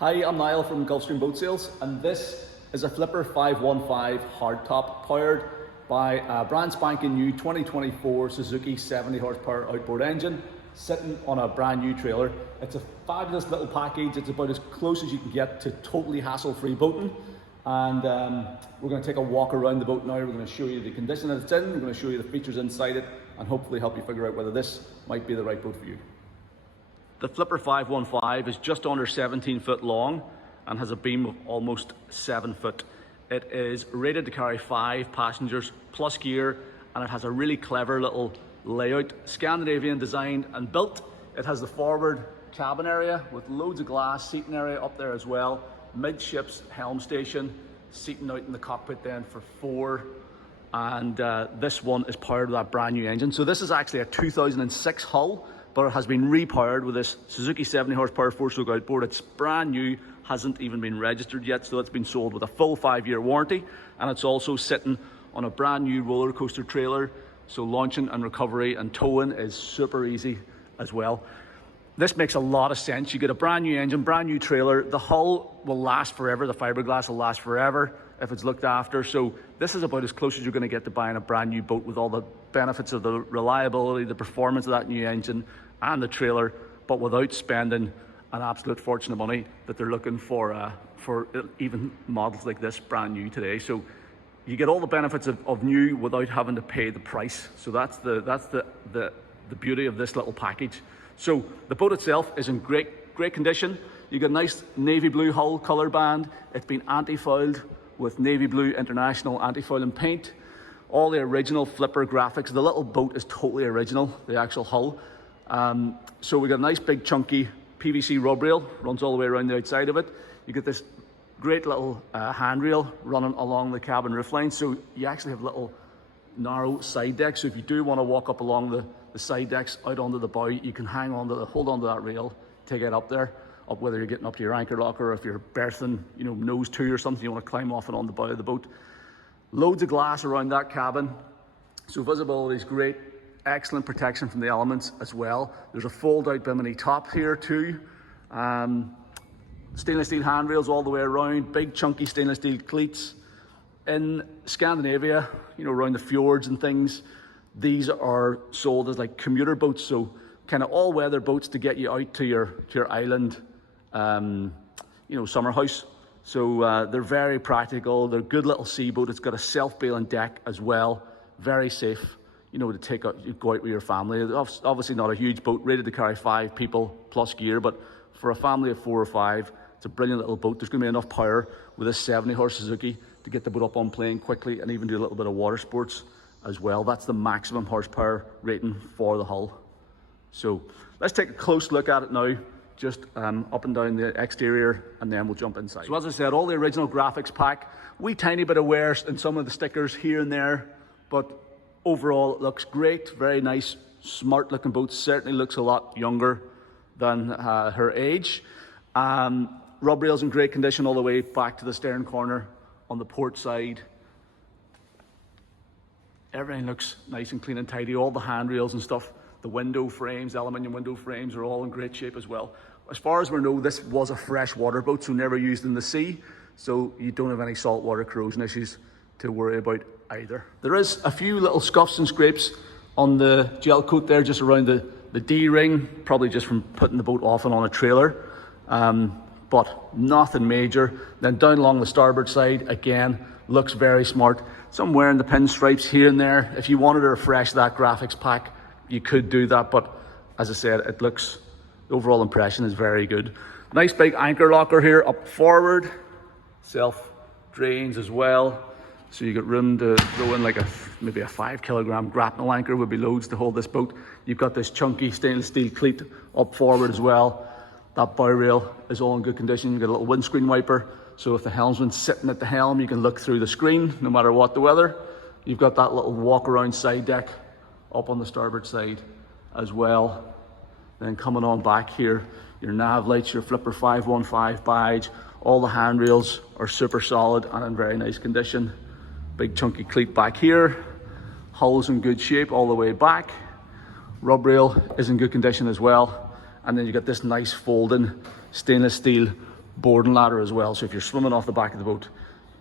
Hi, I'm Niall from Gulfstream Boat Sales, and this is a Flipper 515 hardtop powered by a brand spanking new 2024 Suzuki 70HP outboard engine sitting on a brand new trailer. It's a fabulous little package. It's about as close as you can get to totally hassle-free boating. And we're going to take a walk around the boat now. We're going to show you the condition that it's in. We're going to show you the features inside it and hopefully help you figure out whether this might be the right boat for you. The Flipper 515 is just under 17 foot long and has a beam of almost 7 foot. It is rated to carry 5 passengers plus gear, and it has a really clever little layout. Scandinavian designed and built. It has the forward cabin area with loads of glass, seating area up there as well. Midships helm station, seating out in the cockpit then for 4. And this one is powered with that brand new engine. So this is actually a 2006 hull, but it has been repowered with this Suzuki 70HP 4-stroke outboard. It's brand new, hasn't even been registered yet, so it's been sold with a full 5-year warranty, and it's also sitting on a brand new roller coaster trailer, so launching and recovery and towing is super easy as well. This makes a lot of sense. You get a brand new engine, brand new trailer. The hull will last forever. The fiberglass will last forever if it's looked after. So this is about as close as you're going to get to buying a brand new boat with all the benefits of the reliability, the performance of that new engine and the trailer, but without spending an absolute fortune of money that they're looking for even models like this brand new today. So you get all the benefits of new without having to pay the price. So that's the beauty of this little package. So the boat itself is in great condition. You get a nice navy blue hull color band. It's been anti-fouled with navy blue international anti-fouling paint. All the original Flipper graphics. The little boat is totally original, the actual hull. So we got a nice big chunky PVC rub rail, runs all the way around the outside of it. You get this great little handrail running along the cabin roofline. So you actually have little narrow side decks. So if you do want to walk up along the side decks out onto the bow, you can hold onto that rail, take it up there, whether you're getting up to your anchor locker or if you're berthing, nose to or something, you want to climb off and on the bow of the boat. Loads of glass around that cabin, so visibility is great. Excellent protection from the elements as well. There's a fold-out Bimini top here too. Stainless steel handrails all the way around, big chunky stainless steel cleats. In Scandinavia, around the fjords and things, these are sold as like commuter boats, so kind of all-weather boats to get you out to your island, summer house. So they're very practical. They're a good little seaboat. It's got a self-bailing deck as well, very safe. To go out with your family. Obviously not a huge boat, rated to carry 5 people plus gear, but for a family of 4 or 5, it's a brilliant little boat. There's going to be enough power with this 70-horse Suzuki to get the boat up on plane quickly and even do a little bit of water sports as well. That's the maximum horsepower rating for the hull. So let's take a close look at it now, just up and down the exterior, and then we'll jump inside. So as I said, all the original graphics pack, wee tiny bit of wear in some of the stickers here and there, but overall it looks great. Very nice, smart looking boat. Certainly looks a lot younger than her age. Rub rails in great condition all the way back to the stern corner on the port side. Everything looks nice and clean and tidy. All the handrails and stuff, the window frames, aluminium window frames are all in great shape as well. As far as we know, this was a freshwater boat, so never used in the sea, so you don't have any saltwater corrosion issues to worry about either. There is a few little scuffs and scrapes on the gel coat there, just around the D-ring, probably just from putting the boat off and on a trailer, but nothing major. Then down along the starboard side, again, looks very smart. Some wearing the pinstripes here and there. If you wanted to refresh that graphics pack, you could do that, but as I said, the overall impression is very good. Nice big anchor locker here up forward, self drains as well. So you got room to throw in like maybe a 5 kilogram grapnel anchor would be loads to hold this boat. You've got this chunky stainless steel cleat up forward as well. That bow rail is all in good condition. You've got a little windscreen wiper. So if the helmsman's sitting at the helm, you can look through the screen no matter what the weather. You've got that little walk around side deck up on the starboard side as well. Then coming on back here, your nav lights, your Flipper 515 badge. All the handrails are super solid and in very nice condition. Big chunky cleat back here. Hull's in good shape all the way back. Rub rail is in good condition as well. And then you got this nice folding stainless steel boarding ladder as well. So if you're swimming off the back of the boat,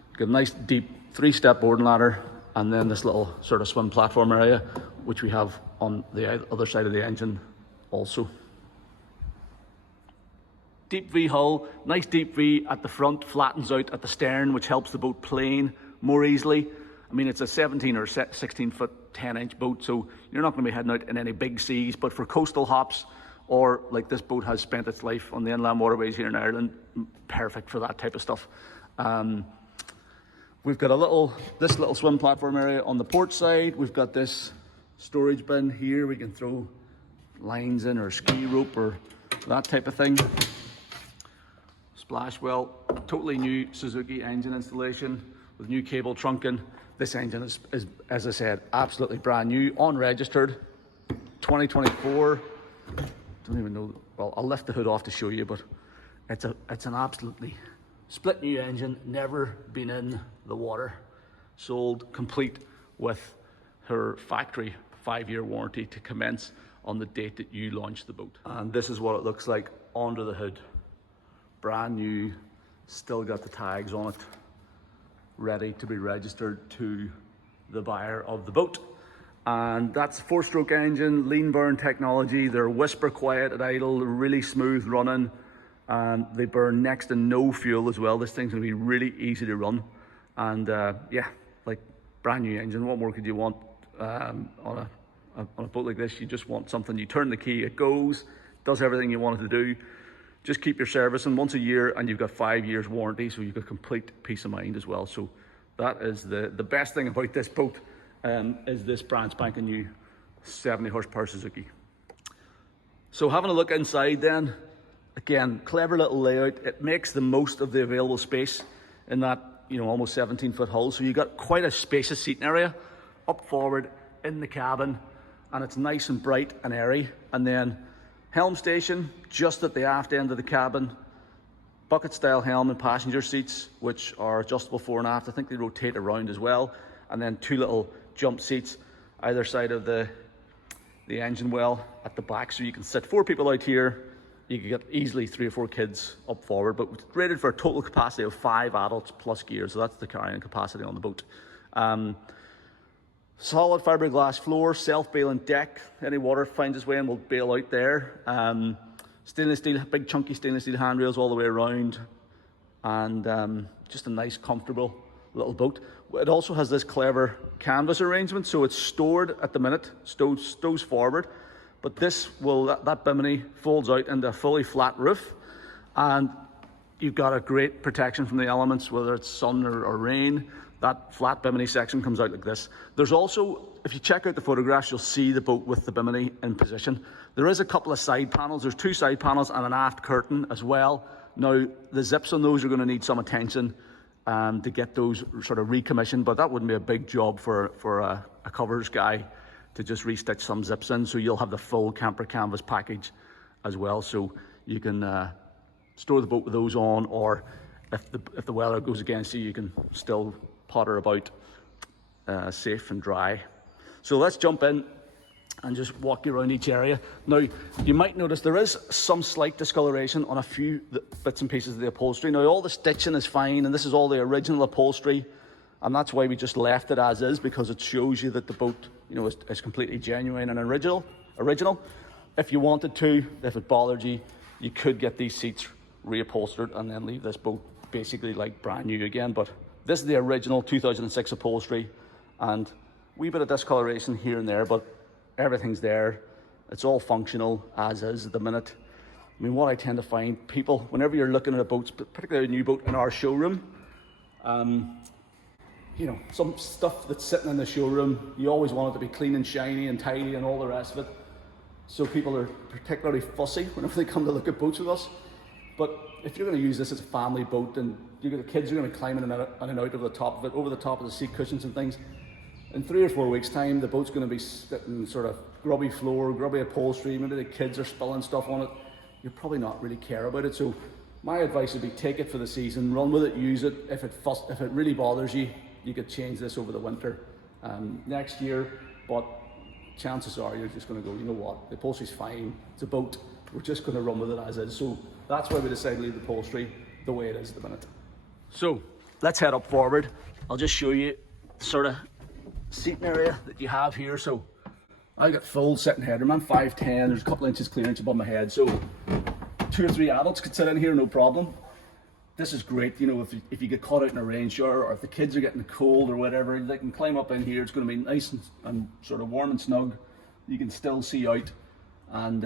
you've got a nice deep 3-step boarding ladder, and then this little sort of swim platform area, which we have on the other side of the engine also. Deep V hull, nice deep V at the front, flattens out at the stern, which helps the boat plane more easily. I mean, it's a 17 or 16 foot 10-inch boat, so you're not going to be heading out in any big seas, but for coastal hops, or like this boat has spent its life on the inland waterways here in Ireland, perfect for that type of stuff. We've got this little swim platform area on the port side. We've got this storage bin here. We can throw lines in, or ski rope, or that type of thing. Splash well, totally new Suzuki engine installation with new cable trunking. This engine is, as I said, absolutely brand new, unregistered, 2024. Don't even know, well, I'll lift the hood off to show you, but it's an absolutely split new engine, never been in the water. Sold complete with her factory 5-year warranty to commence on the date that you launch the boat. And this is what it looks like under the hood. Brand new, still got the tags on it, ready to be registered to the buyer of the boat. And that's a 4-stroke engine, lean burn technology. They're whisper quiet at idle, really smooth running, and they burn next to no fuel as well. This thing's gonna be really easy to run. And yeah, like brand new engine, what more could you want on a boat like this? You just want something, you turn the key, it goes, does everything you want it to do. Just keep your servicing once a year, and you've got 5 years warranty, so you've got complete peace of mind as well. So that is the best thing about this boat, is this brand spanking new 70 horsepower Suzuki. So having a look inside then, again, clever little layout. It makes the most of the available space in that, you know, almost 17-foot hull. So you've got quite a spacious seating area up forward in the cabin, and it's nice and bright and airy. And then helm station just at the aft end of the cabin, bucket style helm and passenger seats, which are adjustable fore and aft. I think they rotate around as well. And then 2 little jump seats either side of the engine well at the back, so you can sit 4 people out here. You can get easily 3 or 4 kids up forward, but it's rated for a total capacity of 5 adults plus gear, so that's the carrying capacity on the boat. Solid fiberglass floor, self-bailing deck. Any water finds its way in will bail out there. Stainless steel, big chunky stainless steel handrails all the way around, and just a nice, comfortable little boat. It also has this clever canvas arrangement, so it's stored at the minute, stows forward, but that Bimini folds out into a fully flat roof, and you've got a great protection from the elements, whether it's sun or rain. That flat Bimini section comes out like this. There's also, if you check out the photographs, you'll see the boat with the Bimini in position. There is a couple of side panels. There's 2 side panels and an aft curtain as well. Now, the zips on those are going to need some attention to get those sort of recommissioned, but that wouldn't be a big job for a covers guy to just restitch some zips in. So you'll have the full camper canvas package as well. So you can store the boat with those on, or if the weather goes against you, you can still potter about safe and dry. So let's jump in and just walk you around each area. Now, you might notice there is some slight discoloration on a few bits and pieces of the upholstery. Now, all the stitching is fine, and this is all the original upholstery, and that's why we just left it as is, because it shows you that the boat, you know, is completely genuine and original. If you wanted to, if it bothered you, you could get these seats reupholstered and then leave this boat basically like brand new again. But this is the original 2006 upholstery, and a wee bit of discoloration here and there, but everything's there. It's all functional as is at the minute. I mean, what I tend to find, people, whenever you're looking at a boat, particularly a new boat in our showroom, you know, some stuff that's sitting in the showroom, you always want it to be clean and shiny and tidy and all the rest of it. So people are particularly fussy whenever they come to look at boats with us. But if you're going to use this as a family boat, and the kids are going to climb in and out over the top of it, over the top of the seat cushions and things, in 3 or 4 weeks' time, the boat's going to be sitting sort of grubby floor, grubby upholstery, maybe the kids are spilling stuff on it. You'll probably not really care about it. So my advice would be take it for the season, run with it, use it. If it really bothers you, you could change this over the winter next year. But chances are you're just going to go, you know what, the upholstery's fine, it's a boat, we're just going to run with it as is. So that's why we decided to leave the upholstery the way it is at the minute. So let's head up forward. I'll just show you the sort of seating area that you have here. So I got full sitting headroom. I'm 5'10", there's a couple inches clearance above my head, so 2 or 3 adults could sit in here, no problem. This is great, you know, if you get caught out in a rain shower, or if the kids are getting cold or whatever, they can climb up in here. It's going to be nice and sort of warm and snug. You can still see out, and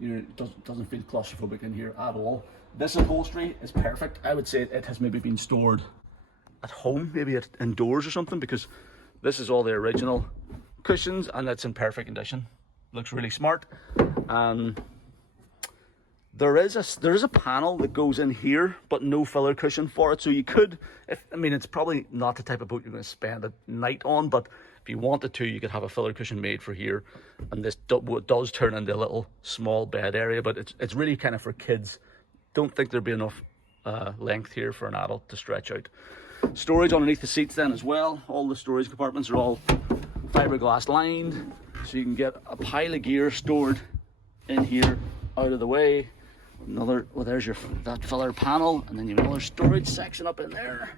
you know, it doesn't feel claustrophobic in here at all. This upholstery is perfect. I would say it has maybe been stored at home, maybe indoors or something, because this is all the original cushions and it's in perfect condition. Looks really smart. There is a panel that goes in here, but no filler cushion for it. So you could, I mean, it's probably not the type of boat you're going to spend a night on, but if you wanted to, you could have a filler cushion made for here. And this does turn into a little small bed area, but it's really kind of for kids. Don't think there'd be enough length here for an adult to stretch out. Storage underneath the seats then as well. All the storage compartments are all fiberglass lined, so you can get a pile of gear stored in here out of the way. Well, there's that filler panel, and then you have another storage section up in there.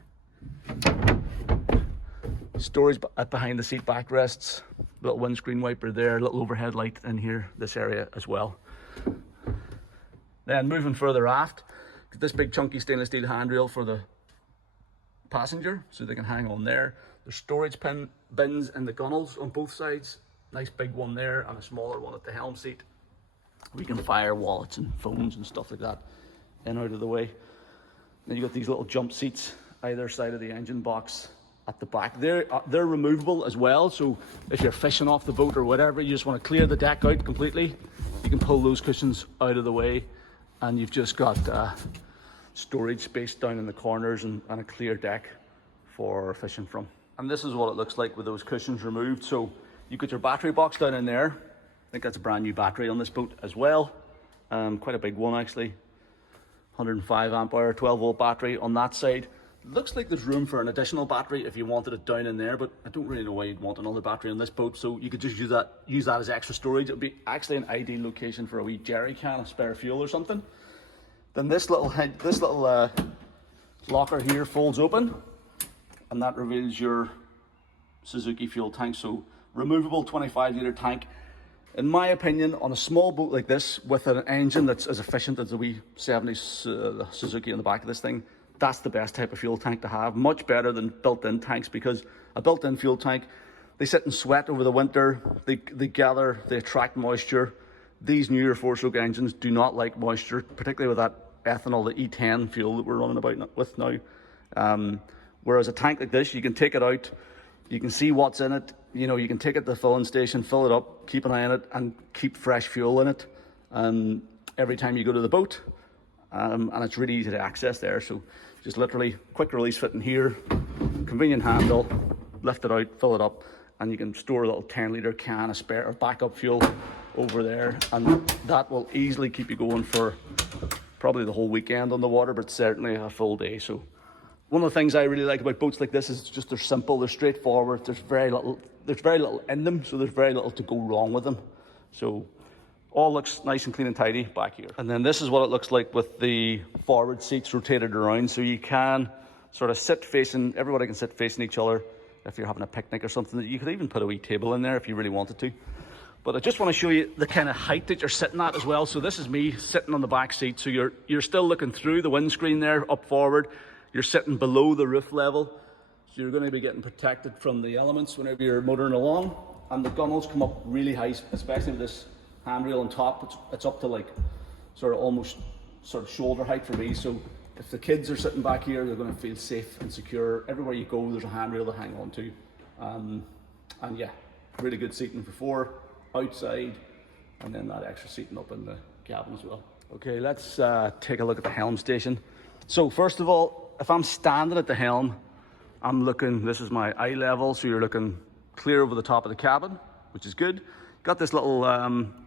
Storage behind the seat backrests, little windscreen wiper there, little overhead light in here, this area as well. Then moving further aft, this big chunky stainless steel handrail for the passenger, so they can hang on there. There's storage bins in the gunnels on both sides. Nice big one there, and a smaller one at the helm seat. We can fire wallets and phones and stuff like that in out of the way. Then you got these little jump seats either side of the engine box at the back. They're removable as well, so if you're fishing off the boat or whatever, you just want to clear the deck out completely, you can pull those cushions out of the way, and you've just got storage space down in the corners and a clear deck for fishing from. And this is what it looks like with those cushions removed. So you got your battery box down in there. I think that's a brand new battery on this boat as well. Quite a big one actually. 105 amp hour, 12 volt battery on that side. Looks like there's room for an additional battery if you wanted it down in there, but I don't really know why you'd want another battery on this boat. So you could just use that as extra storage. It would be actually an ideal location for a wee jerry can of spare fuel or something. Then this little locker here folds open, and that reveals your Suzuki fuel tank. So removable 25 litre tank. In my opinion, on a small boat like this with an engine that's as efficient as the wee 70 Suzuki on the back of this thing, that's the best type of fuel tank to have. Much better than built-in tanks, because a built-in fuel tank, they sit and sweat over the winter, they gather, they attract moisture. These newer four-stroke engines do not like moisture, particularly with that ethanol, the E10 fuel that we're running about with now. Whereas a tank like this, you can take it out, you can see what's in it, you know, you can take it to the filling station, fill it up, keep an eye on it, and keep fresh fuel in it every time you go to the boat. And it's really easy to access there. So just literally quick release fit in here, convenient handle, lift it out, fill it up, and you can store a little 10 litre can of spare or backup fuel over there, and that will easily keep you going for probably the whole weekend on the water, but certainly a full day. So one of the things I really like about boats like this is just they're simple, they're straightforward, there's very little in them, so there's very little to go wrong with them. So all looks nice and clean and tidy back here. And then this is what it looks like with the forward seats rotated around, so you can sort of sit facing, everybody can sit facing each other if you're having a picnic or something. You could even put a wee table in there if you really wanted to. But I just want to show you the kind of height that you're sitting at as well. So this is me sitting on the back seat, so you're still looking through the windscreen there up forward. You're sitting below the roof level, so you're going to be getting protected from the elements whenever you're motoring along. And the gunnels come up really high, especially with this handrail on top. It's up to like sort of almost sort of shoulder height for me. So if the kids are sitting back here, they're going to feel safe and secure. Everywhere you go, there's a handrail to hang on to. And yeah, really good seating for four outside, and then that extra seating up in the cabin as well. Okay, let's take a look at the helm station. So first of all, if I'm standing at the helm, I'm looking, this is my eye level, so you're looking clear over the top of the cabin, which is good. Got this little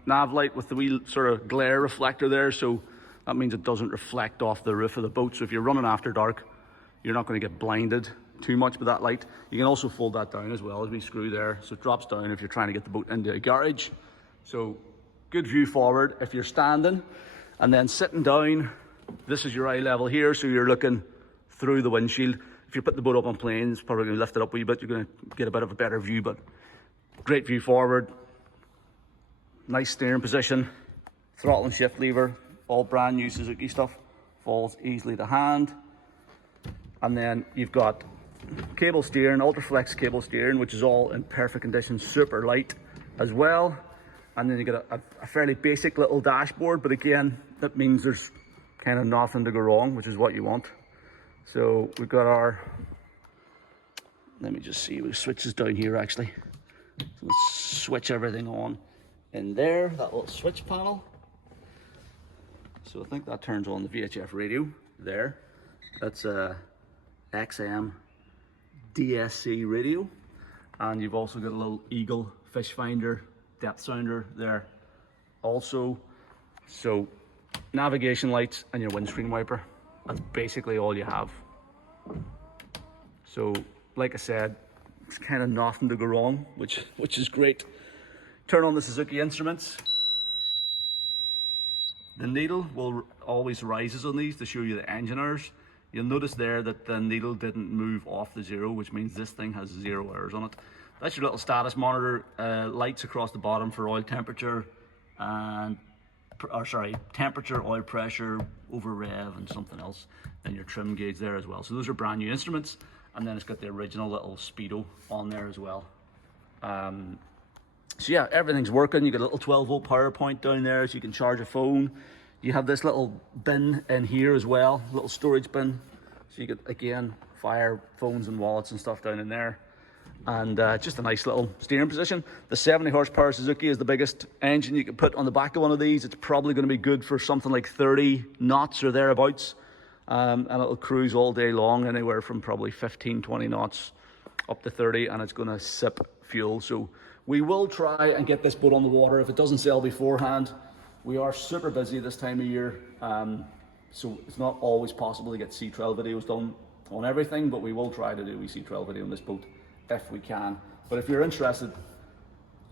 nav light with the wee sort of glare reflector there, so that means it doesn't reflect off the roof of the boat. So if you're running after dark, you're not going to get blinded too much with that light. You can also fold that down as well as we screw there, so it drops down if you're trying to get the boat into a garage. So good view forward if you're standing, and then sitting down, This is your eye level here, so you're looking through the windshield. If you're putting the boat up on planes, probably going to lift it up a wee bit. You're going to get a bit of a better view, but great view forward. Nice steering position. Throttle and shift lever, all brand new Suzuki stuff. Falls easily to hand. And then you've got cable steering, Ultraflex cable steering, which is all in perfect condition, super light as well. And then you get a fairly basic little dashboard, but again, that means there's kind of nothing to go wrong, which is what you want. So we've got our, let me just see, we switches down here actually. So let's switch everything on in there, that little switch panel. So I think that turns on the VHF radio there. That's a XM DSC radio. And you've also got a little Eagle fish finder, depth sounder there also. So navigation lights and your windscreen wiper. That's basically all you have. So like I said, it's kind of nothing to go wrong, which is great. Turn on the Suzuki instruments. The needle will always rises on these to show you the engine hours. You'll notice there that the needle didn't move off the zero, which means this thing has 0 hours on it. That's your little status monitor, lights across the bottom for oil temperature and, temperature, oil pressure, over rev and something else. Then your trim gauge there as well. So those are brand new instruments. And then it's got the original little speedo on there as well. So yeah, everything's working. You got a little 12-volt power point down there so you can charge a phone. You have this little bin in here as well, little storage bin. So you could, again, fire phones and wallets and stuff down in there. And just a nice little steering position. The 70 horsepower Suzuki is the biggest engine you could put on the back of one of these. It's probably going to be good for something like 30 knots or thereabouts. And it'll cruise all day long, anywhere from probably 15, 20 knots up to 30, and it's going to sip fuel. So we will try and get this boat on the water if it doesn't sell beforehand. We are super busy this time of year, so it's not always possible to get sea trial videos done on everything, but we will try to do a sea trial video on this boat if we can. But if you're interested,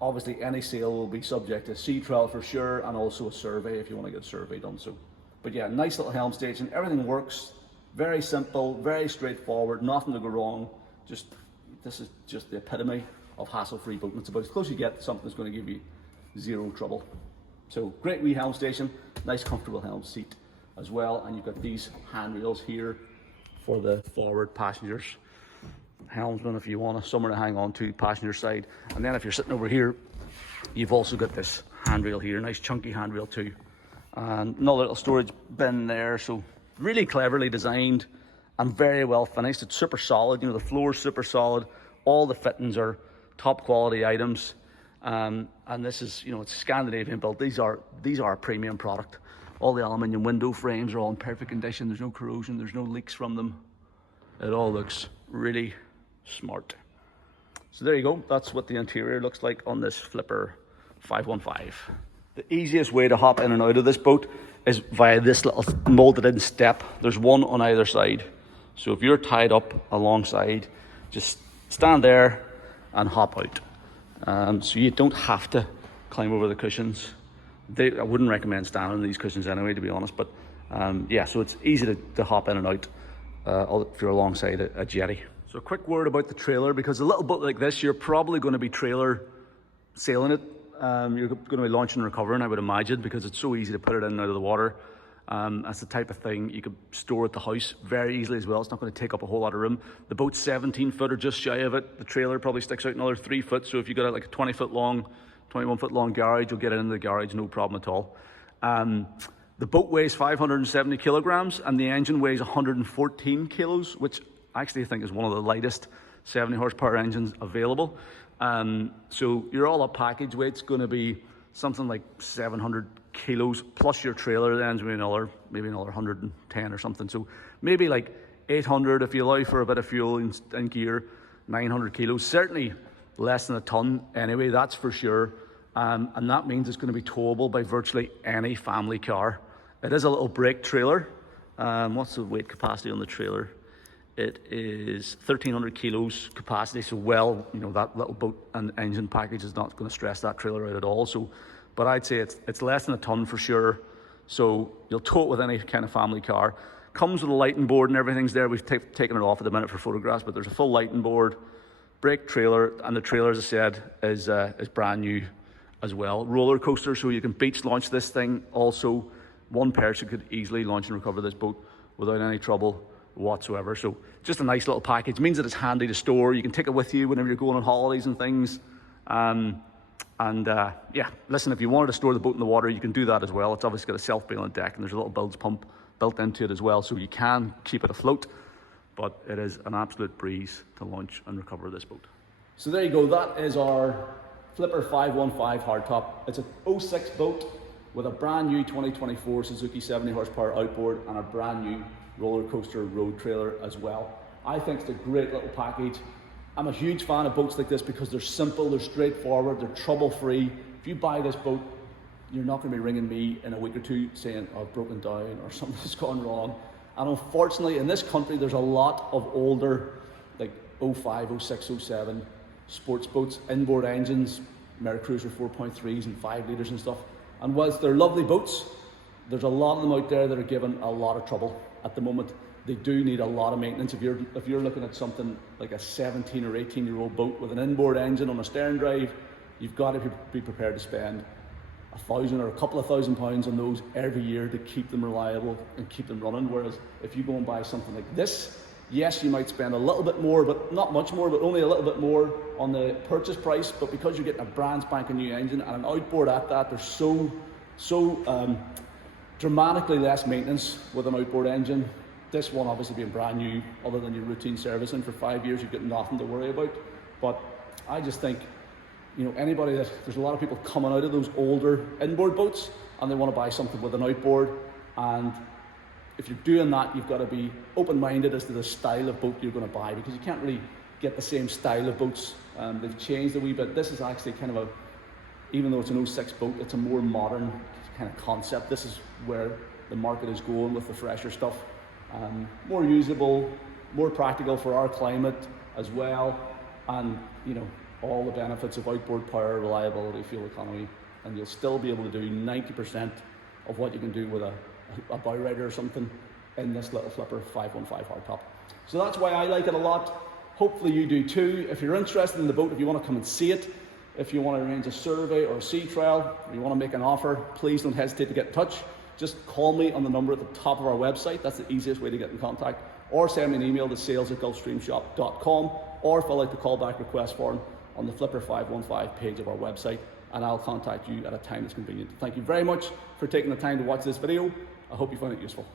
obviously any sale will be subject to sea trial for sure, and also a survey if you want to get a survey done. So, but yeah, nice little helm station. Everything works. Very simple, very straightforward, nothing to go wrong. This is just the epitome of hassle-free boating. It's about as close as you get to something that's going to give you 0 trouble. So great wee helm station, nice comfortable helm seat as well. And you've got these handrails here for the forward passengers. Helmsman, if you want somewhere to hang on to, passenger side. And then if you're sitting over here, you've also got this handrail here, nice chunky handrail too. And another little storage bin there. So really cleverly designed and very well finished. It's super solid, you know, the floor's super solid. All the fittings are top quality items. And this is, you know, it's Scandinavian built. These are a premium product. All the aluminium window frames are all in perfect condition. There's no corrosion, there's no leaks from them. It all looks really smart. So there you go. That's what the interior looks like on this Flipper 515. The easiest way to hop in and out of this boat is via this little molded in step. There's one on either side. So if you're tied up alongside, just stand there and hop out. So you don't have to climb over the cushions. I wouldn't recommend standing on these cushions anyway, to be honest. But yeah, so it's easy to hop in and out if you're alongside a jetty. So a quick word about the trailer, because a little boat like this, you're probably going to be trailer sailing it. You're going to be launching and recovering, I would imagine, because it's so easy to put it in and out of the water. That's the type of thing you could store at the house very easily as well. It's not going to take up a whole lot of room. The boat's 17 foot or just shy of it. The trailer probably sticks out another 3 foot. So if you've got like a 20 foot long, 21 foot long garage, you'll get it into the garage, no problem at all. The boat weighs 570 kilograms and the engine weighs 114 kilos, which actually I think is one of the lightest 70 horsepower engines available. So your all up package weight's going to be something like 700 kilos plus your trailer, then maybe another 110 or something. So maybe like 800 if you allow for a bit of fuel and gear, 900 kilos, certainly less than a ton anyway, that's for sure. And that means it's going to be towable by virtually any family car. It is a little brake trailer. What's the weight capacity on the trailer? It is 1,300 kilos capacity, so well, you know, that little boat and engine package is not going to stress that trailer out at all. So, but I'd say it's less than a ton for sure. So you'll tow it with any kind of family car. Comes with a lighting board and everything's there. We've taken it off at the minute for photographs, but there's a full lighting board, brake trailer, and the trailer, as I said, is brand new as well. Roller coaster, so you can beach launch this thing. Also, one person could easily launch and recover this boat without any trouble whatsoever. So just a nice little package. Means that it's handy to store. You can take it with you whenever you're going on holidays and things. Yeah, listen, if you wanted to store the boat in the water, you can do that as well. It's obviously got a self-bailing deck, and there's a little bilge pump built into it as well, so you can keep it afloat. But it is an absolute breeze to launch and recover this boat. So there you go. That is our Flipper 515 hardtop. It's a 06 boat with a brand new 2024 Suzuki 70 horsepower outboard and a brand new roller coaster road trailer as well. I think it's a great little package. I'm a huge fan of boats like this because they're simple, they're straightforward, they're trouble-free. If you buy this boat, you're not going to be ringing me in a week or two saying, oh, I've broken down or something's gone wrong. And unfortunately, in this country, there's a lot of older, like 05, 06, 07 sports boats, inboard engines, Mercruiser 4.3s and 5 litres and stuff. And whilst they're lovely boats, there's a lot of them out there that are giving a lot of trouble at the moment. They do need a lot of maintenance. If you're looking at something like a 17 or 18-year-old boat with an inboard engine on a stern drive, you've got to be prepared to spend £1,000 or a couple of £1,000 on those every year to keep them reliable and keep them running. Whereas if you go and buy something like this, yes, you might spend a little bit more, but not much more, but only a little bit more on the purchase price. But because you're getting a brand spanking new engine and an outboard at that, there's so dramatically less maintenance with an outboard engine. This one obviously being brand new, other than your routine servicing for 5 years, you've got nothing to worry about. But I just think, you know, there's a lot of people coming out of those older inboard boats and they want to buy something with an outboard. And if you're doing that, you've got to be open-minded as to the style of boat you're going to buy, because you can't really get the same style of boats. They've changed a wee bit. This is actually kind of even though it's an 06 boat, it's a more modern kind of concept. This is where the market is going with the fresher stuff. More usable, more practical for our climate as well, and you know, all the benefits of outboard power, reliability, fuel economy, and you'll still be able to do 90% of what you can do with a bow rider or something in this little Flipper 515 hardtop. So that's why I like it a lot. Hopefully you do too. If you're interested in the boat, if you want to come and see it, if you want to arrange a survey or a sea trial, or you want to make an offer, please don't hesitate to get in touch. Just call me on the number at the top of our website. That's the easiest way to get in contact. Or send me an email to sales@gulfstreamshop.com, or fill out the callback request form on the Flipper 515 page of our website, and I'll contact you at a time that's convenient. Thank you very much for taking the time to watch this video. I hope you found it useful.